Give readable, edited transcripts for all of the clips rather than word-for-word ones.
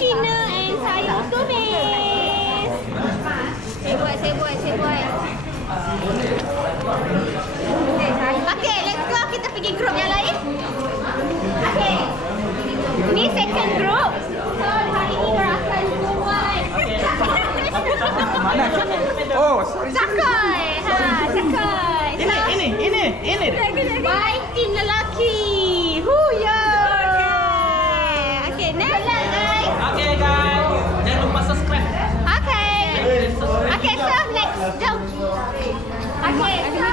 Cina and sayur tumis. Saya buat. Okay, let's go. Kita pergi grup yang lain. Okay. Ni second group. So, hari ni kita akan buat. Mana? Oh, sorry. Cakai. Cakai. Ini. Baik tim lelaki. Huya. Okay, next guys. Okay guys, jangan lupa subscribe. Okay, so next. Jom. Okay, so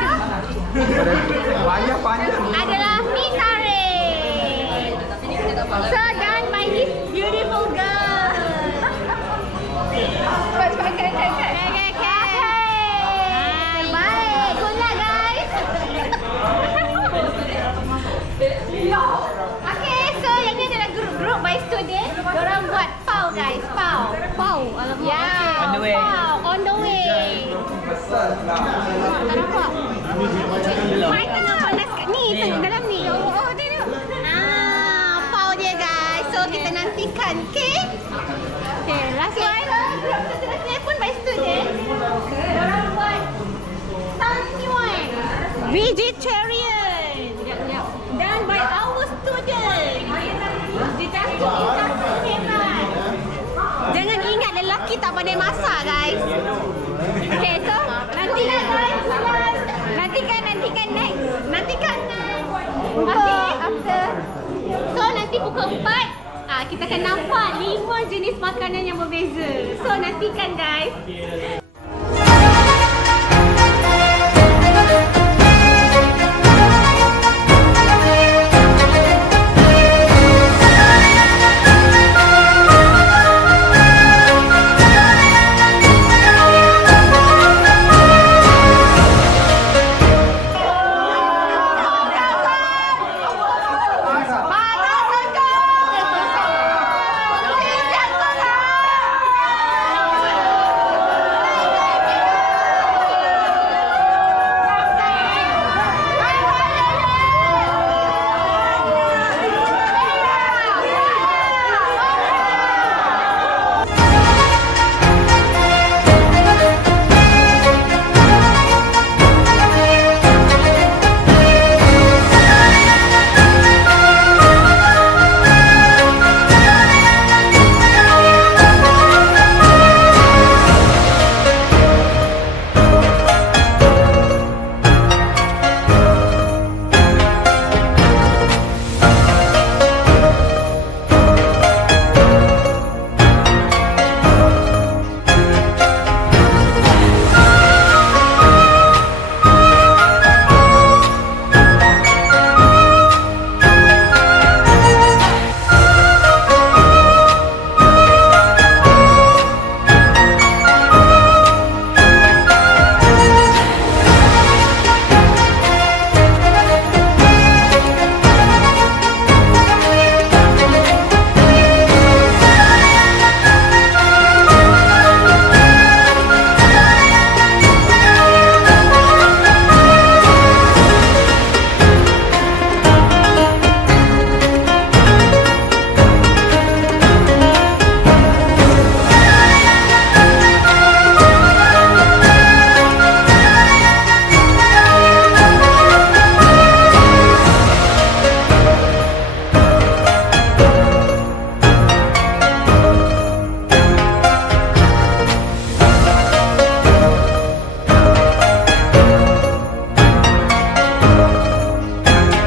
Banyak panjang. adalah mie tarik. So done by this beautiful girl. Cepat. Okay. Baik. Good luck guys. Okay, so yang ni adalah grup by student. Diorang buat pau guys, pau. Alamak. Yeah, On the way. pau on the way. Tak nampak. Mai tengah panas kat ni, dalam ni. Oh, tengok. Pau dia guys. So kita nantikan, okay? Okay, last one. Grup seterusnya pun by student. Diorang buat tanyuan. Vegetarian. Done by our student. Jangan ingat lelaki tak pandai masak guys. Okay, so nantikan guys. Nantikan next. Okay, after. So nanti pukul 4 kita akan nampak 5 jenis makanan yang berbeza. So nantikan guys.